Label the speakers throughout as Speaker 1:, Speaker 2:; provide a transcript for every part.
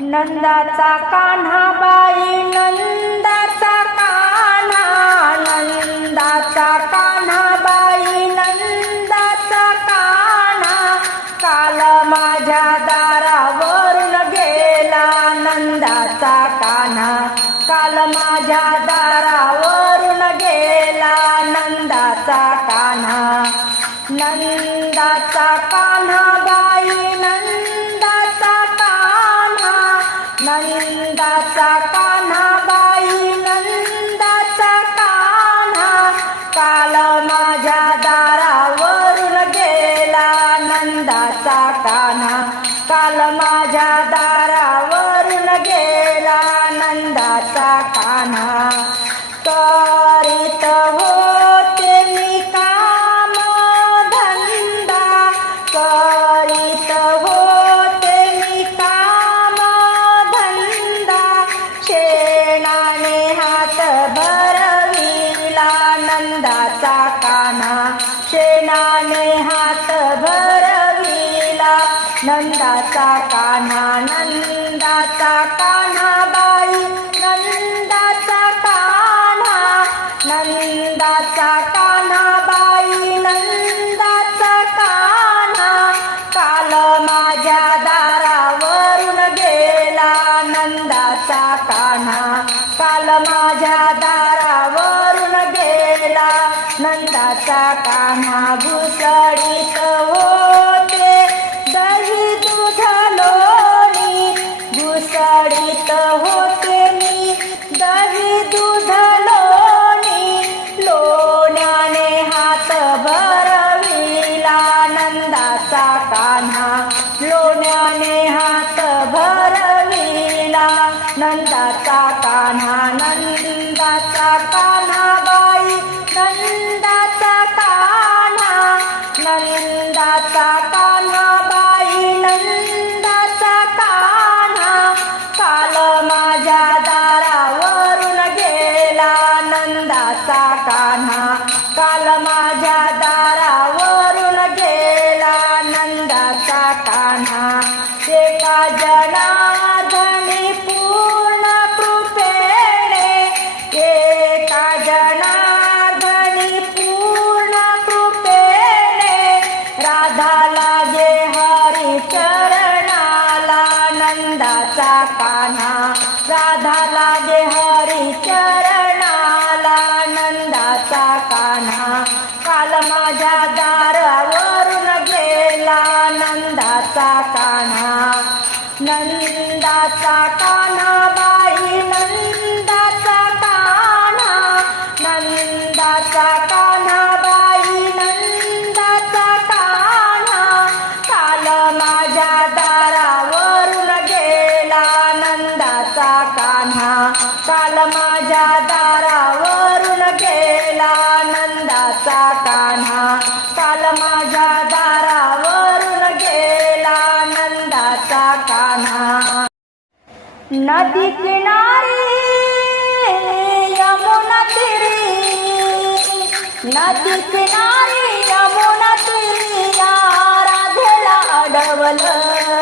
Speaker 1: नंदाचा कान्हा बाई नंदाचा कान्हा नंदाचा कान्हा बाई. जाना. काल माझ्या दा काला माझा जीवनातील किनारी या मोनातील या राधेला अडवलं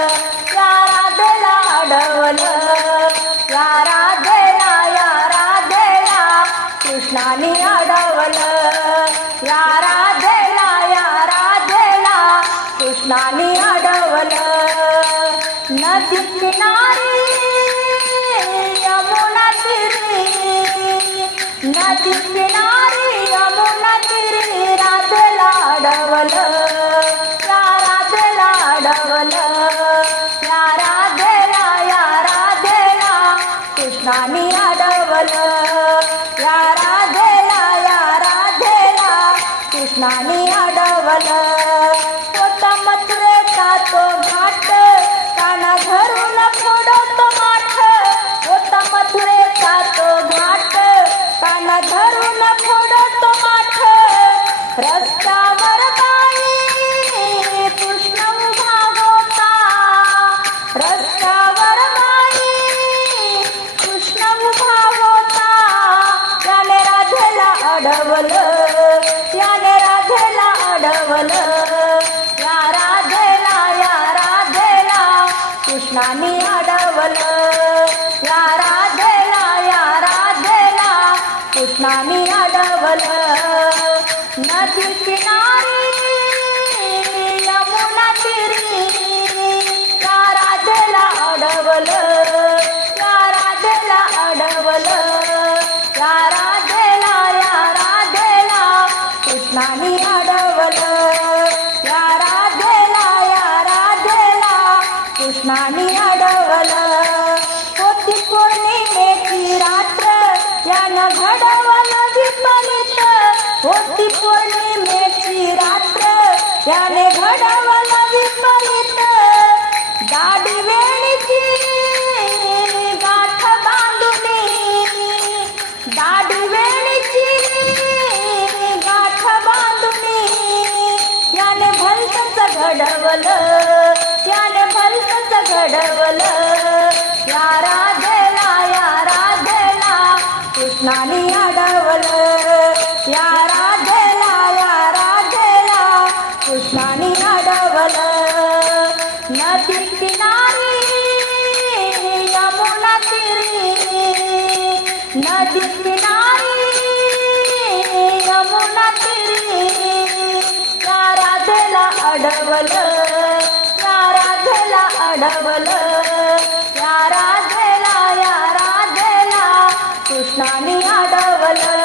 Speaker 1: अडवलं. या राधेला अडवलं. या राधेला या राधेला कृष्णाने अडवलं.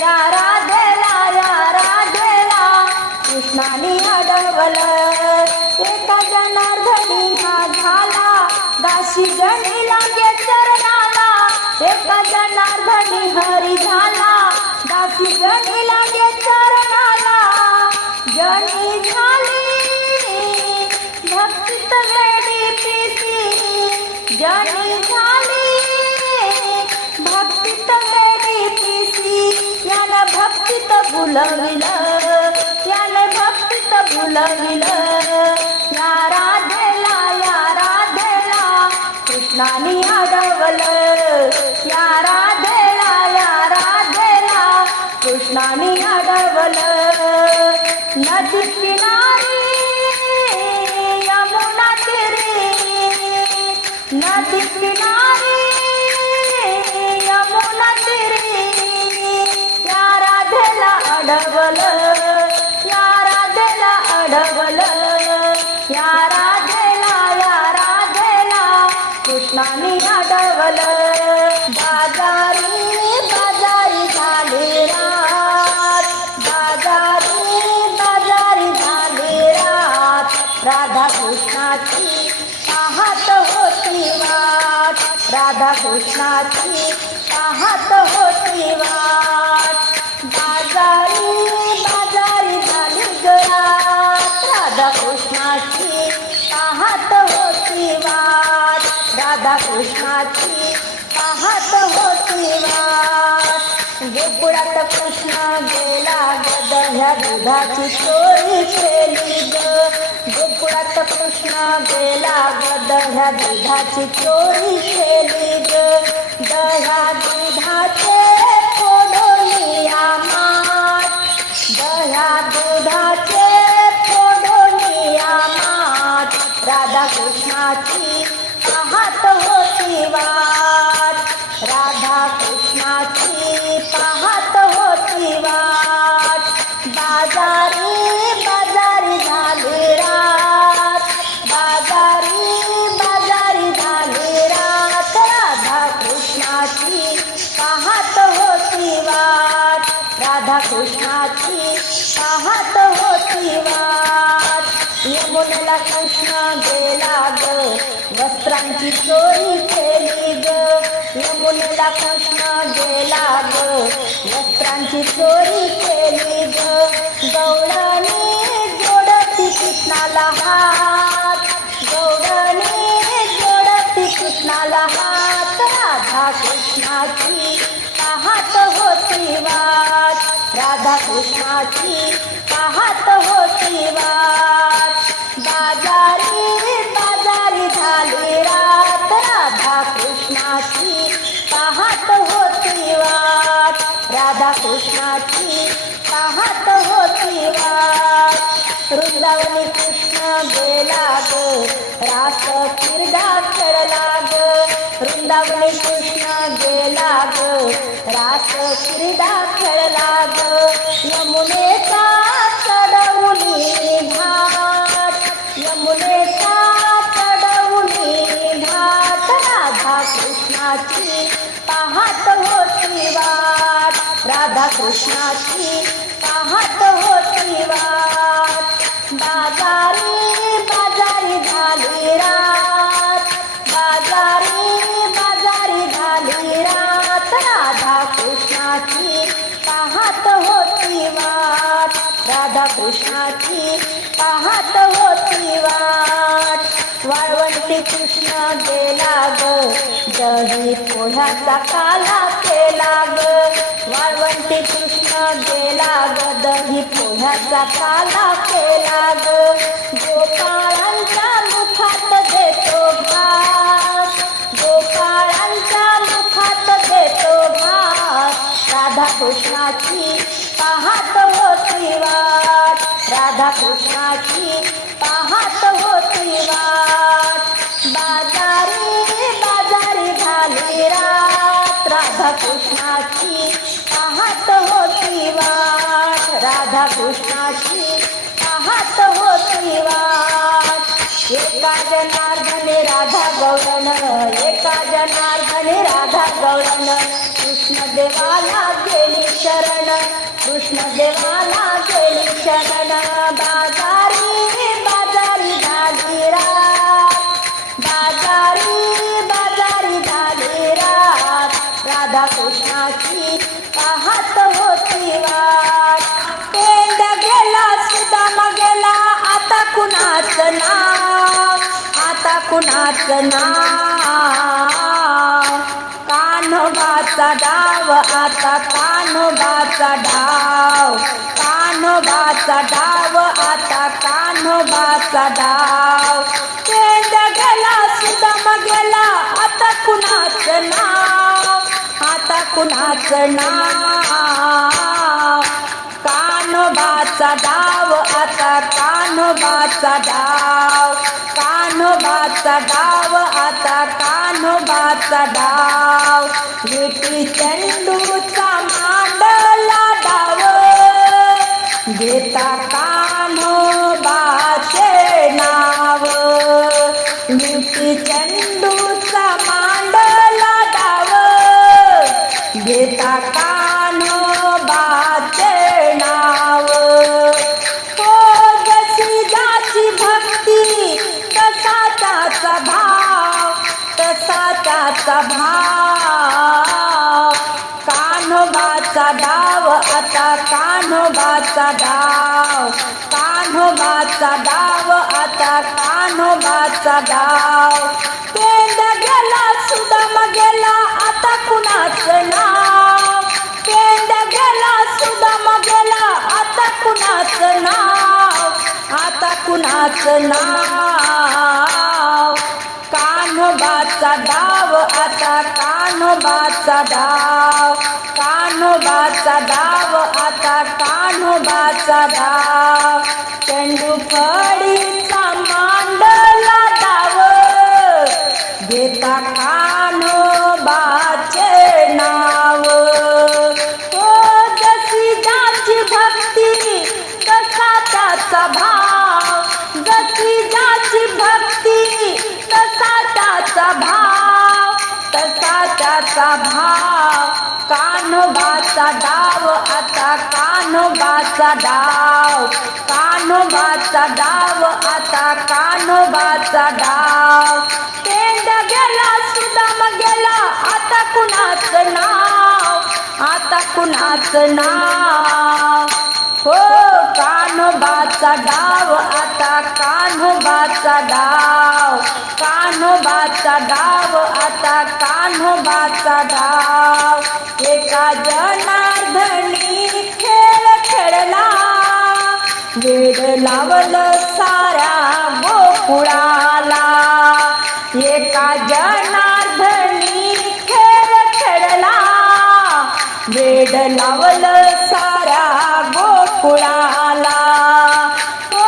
Speaker 1: या राधेला या राधेला कृष्णाने अडवलं. एका जनार्दनी हा झाला दाशी जणी लागे चरणाला एका जनार्दनी हरी झाला दासी जणी लागे पिसी जणी झाली भक्तीत वेडी पिसी। यानं भक्तीत भुलविलं यानं भक्तीत भुलविलं या राधेला या राधेला कृष्णाने अडवलं या राधेला या राधेला कृष्णाने अडवलं नदी कृष्णाने अडवलं बाजारी बाजारी झाली रात. बाजारी बाजारी झाली रात. राधा कृष्णाची पाहत होती वाट. राधा कृष्णाची पाहत होती वाट. पाहत होती वाट गोकुळात कृष्ण गेला गदह्या दुधाची चोरी केली ग. गोकुळात कृष्ण गेला गदह्या दुधाची चोरी केली ग. दह्या दुधाचे फोडोनिया माठ दह्या दुधाचे फोडोनिया माठ राधा कृष्णाची यमुनेला लाग गेला ग वस्त्रांची चोरी केली ग. यमुनेला कृष्ण गेला ग वस्त्रांची चोरी केली वृंदावनी कृष्ण गेला ग रास क्रीडा खेळला ग वृंदावनी कृष्ण गेला ग रास क्रीडा खेळला ग यमुनेचा चढवली घाट यमुनेचा चढवली घाट राधा कृष्णाची पाहत होती वाट राधा कृष्णाची कृष्णाची पाहत होती वाट. वाळवंटी कृष्ण गेला ग. दही पोह्याचा काला केला ग. वाळवंटी कृष्ण गेला ग. दही पोह्याचा काला केला ग. गोपाळांच्या मुखात देतो भास गोपाळांच्या मुखात देतो भास राधा कृष्णाची राधा कृष्णाची पाहत होती वाट. बाजारी बाजारी झाली रात. राधा कृष्णाची पाहत होती वाट. राधा कृष्णाची पाहत होती वाट. एका जनार्दने राधा गौरण एका जनार्दने राधा गौरण कृष्ण देवाला गेली शरण. कृष्ण देवाला बाजारी बाजारी बाजारी बाजारी राधा कृष्णाची पाहत होती वाट. पेंड गेला सुदाम गेला आता कुणाच नाव? आता कुणाच नाव? कान्होबाचा डाव आता कान्होबाचा डाव. कान्होबाचा डाव आता कान्होबाचा डाव. पेंड गेला सुदम गेला आता कुणाच नाव? आता कुणाच नाव? कान्होबाचा डाव आता कान्होबाचा डाव. कान्होबाचा डाव आता कान्होबाचा डाव. विटी चेंडूचा सभा भाव. कान्होबाचा डाव आता कान्होबाचा डाव. कान्होबाचा डाव आता कान्होबाचा डाव. पेंड गेला सुदाम गेला आता कुणाच नाव? पेंड गेला सुदाम गेला आता कुणाच नाव? आता कुणाच नाव? कान्होबाचा डाव. कान्होबाचा डाव कान्होबाचा डाव आता कान्होबाचा डाव. चेंडू फळीचा मांडला डाव. घेता त्याचा भाव कान्होबाचा डाव आता कान्होबाचा डाव कान्होबाचा डाव आता कान्होबाचा डाव. पेंड गेला सुदाम गेला आता कुणाचं नाव? आता कुणाचं नाव? हो कान्होबाचा डाव आता कान्होबाचा डाव. कान्होबाचा डाव आता कान्होबाचा डाव. एका जनार्दनी खेळ खेळला. वेड लावलं साऱ्या गोकुळाला. एका जनार्दनी खेळ खेळला. वेड लावलं कुळाला. हो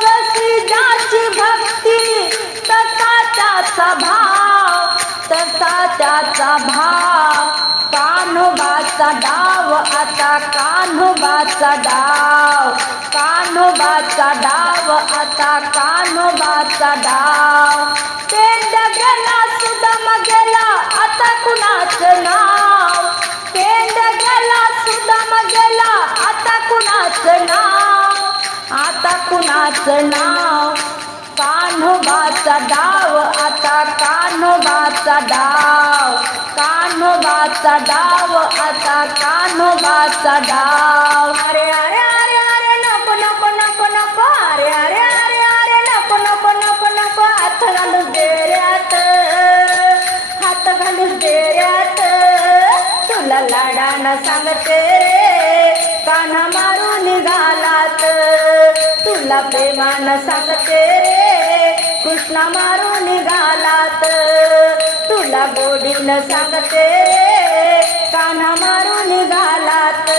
Speaker 1: जशी ज्याची भक्ती तसा त्याचा भाव तसा त्याचा भाव. कान्होबाचा डाव आता कान्होबाचा डाव. कान्होबाचा डाव आता कान्होबाचा डाव. पेंड गेला सुद्धा मग गेला आता कुणाचं नाव? गेला सुदम गेला आता कुणाचं नाव? आता कुणाचं नाव? कान्होबाचा डाव आता कान्होबाचा डाव. कान्होबाचा डाव आता कान्होबाचा डाव. अरे अरे. लाडानं सांगते रे काना मारून निघालात तुला प्रेमानं सांगते रे कृष्णा मारून निघालात तुला गोडीनं सांगते रे काना मारून निघालात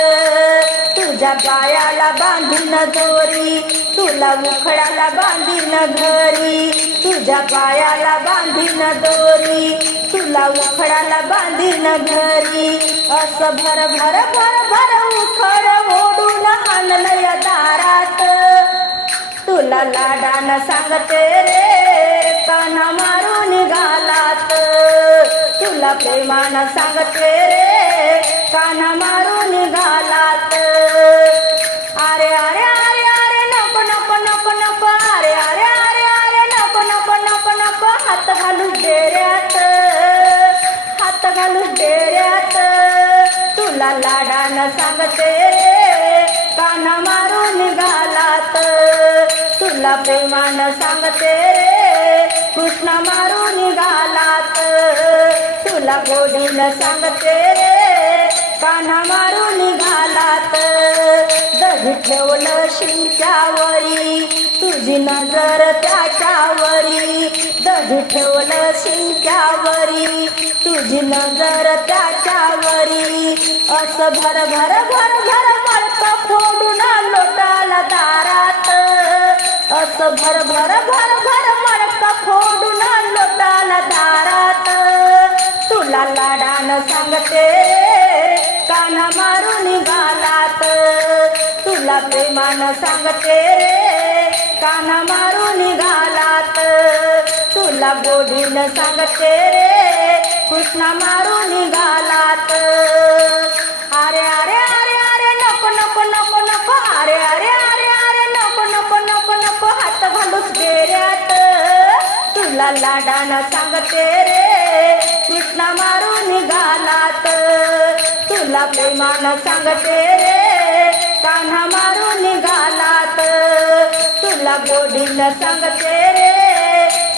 Speaker 1: तुझ्या पायाला बांधून दोरी तुला उखडाला बांधीन घरी. तुझ्या पायाला बांधीन दोरी तुला उखडाला बांधीन घरी. असं भर भर भर भर उखड ओढून या दारात. तुला लाडान सांगते रे काना मारून घालात तुला प्रेमान सांगते रे काना मारून लाडानं सांगते रे मारून घालात. तुला प्रेमान सांगते रे कृष्ण मारून घालात. तुला गोडीन सांगते रे मारून निघालात दही ठेवलं शिंच्यावरी तुझी नजर त्याच्यावरी दही ठेवलं शिंच्यावरी तुझी नजर त्याच्यावरी. असं भर भर भर भर मळत फोडून लोटाला दारात. असं भर भर भर भर मळत फोडून लोटाला दारात. तुला लाडानं सांगते काना मारून निघालात तुला प्रेमानं सांगते काना मारून निघालात तुला गोडीनं सांगते रे कृष्णा मारून निघालात. अरे अरे अरे अरे नको नको नको नको. अरे अरे अरे अरे नको नको नको नको. हात घालूस गेल्यात तुला लाडान सांगते रे कृष्णा मारून निघालात. तुला प्रेमान सांगते रे कान्हा मारून निघालात. तुला गोडीन सांगते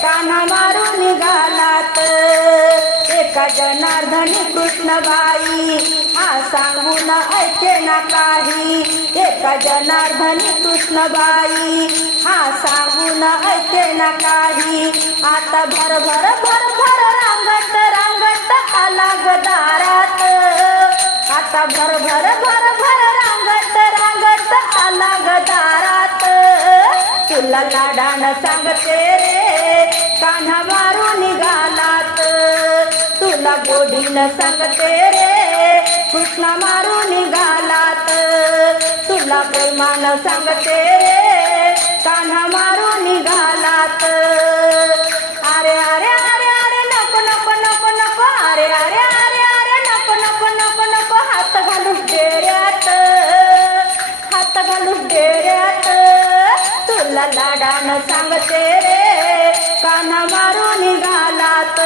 Speaker 1: रे मारून निघालात. एका जनार्दनी कृष्णबाई हा सांगून ऐके ना काही. एका जनार्दनी कृष्णबाई हा सांगून ऐके ना काही. आता भर भर भर भर रांगत रांगत आला गदारात आता भर भर भर भर रांगत रांगत आला गदारात तुला लाडानं सांगते रे कान्हा मारून निघालात. तुला गोडीनं सांगते रे कृष्णा मारून निघालात. तुला प्रेमानं सांगते रे कान्हा मारून निघालात. तुला लाडान सांगते रे कान्हा मारून निघालात.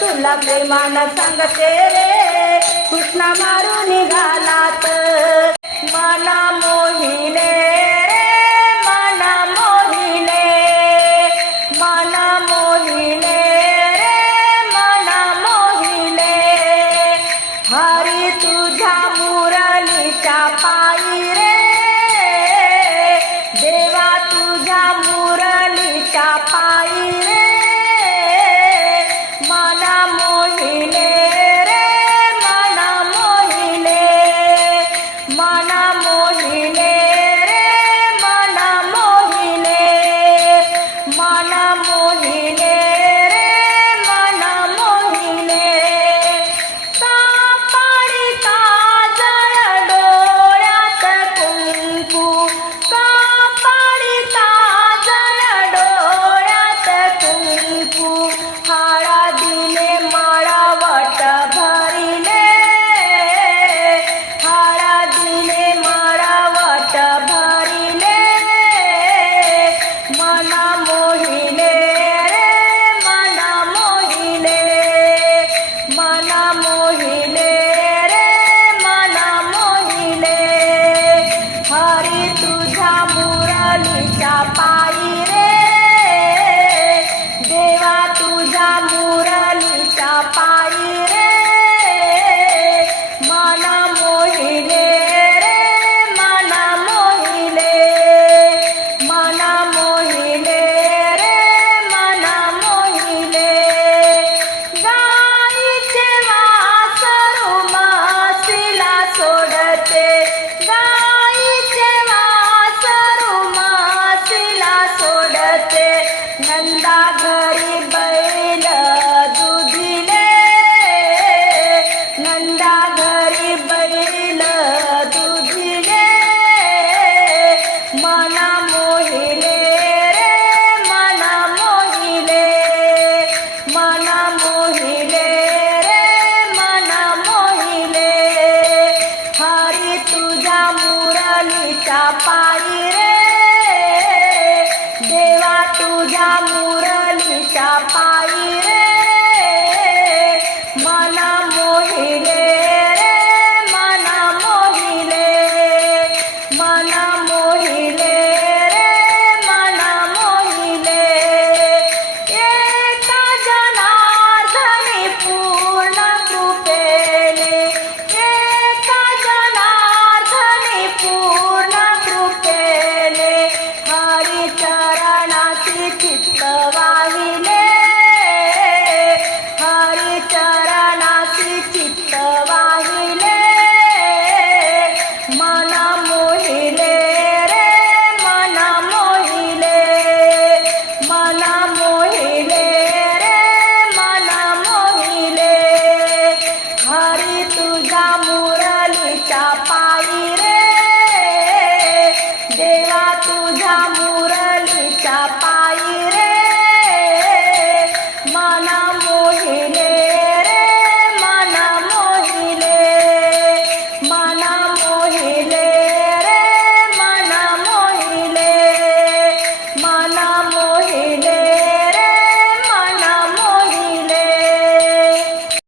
Speaker 1: तुला प्रेमान सांगते रे कृष्णा मारून निघालात. मला तुझा मुरलीचा पायी रे. देवा तुझा मुरलीचा पायी रे.